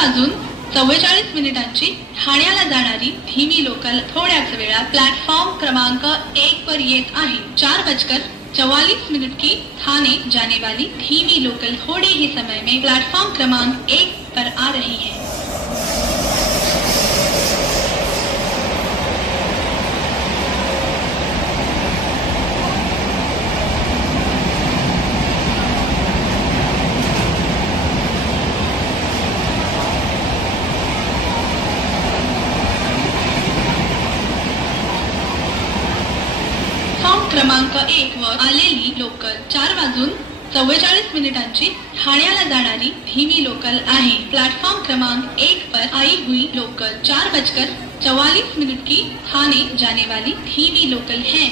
4:44 ठाण्याला जाणारी धीमी लोकल थोड्याच वेळात प्लेटफॉर्म क्रमांक 1 पर येत आहे। 4:44 की थाने जाने वाली धीमी लोकल थोड़े ही समय में प्लेटफॉर्म क्रमांक 1 पर आ रही है। क्रमांक 1 वर आलेली लोकल 4:44 ठाण्याला जाणारी धीमी लोकल आहे। प्लेटफॉर्म क्रमांक 1 पर आई हुई लोकल 4:44 की थाने जाने वाली धीमी लोकल है।